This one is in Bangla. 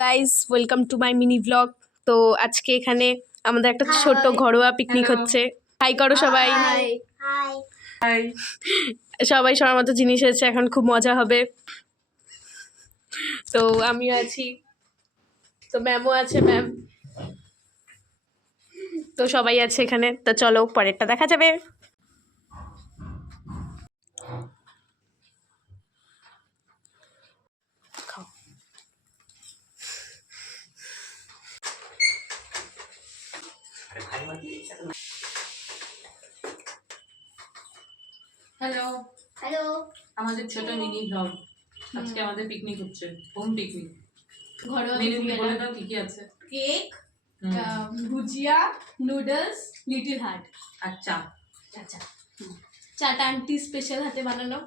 Guys, welcome to my mini blog. তো আজকে এখানে আমাদের একটা ছোট ঘরোয়া পিকনিক হচ্ছে। হাই করো সবাই। হাই। সবাই সবার মতো জিনিস আছে, এখন খুব মজা হবে। তো আমিও আছি, তো ম্যামও আছে, ম্যাম। তো সবাই আছে এখানে, তো চলো পরেরটা দেখা যাবে। হ্যালো হ্যালো, আমাদের ছোট মিনি ব্লগ। আজকে আমাদের পিকনিক হচ্ছে, হোম পিকনিক। ঘরোয়া মেনু picnic বলে এটা। দাও কি কি আছে। কেক, ভুজিয়া, নুডলস, লিটল হার্ট। আচ্ছা আচ্ছা, চাটা আন্টি স্পেশাল হাতে বানানো।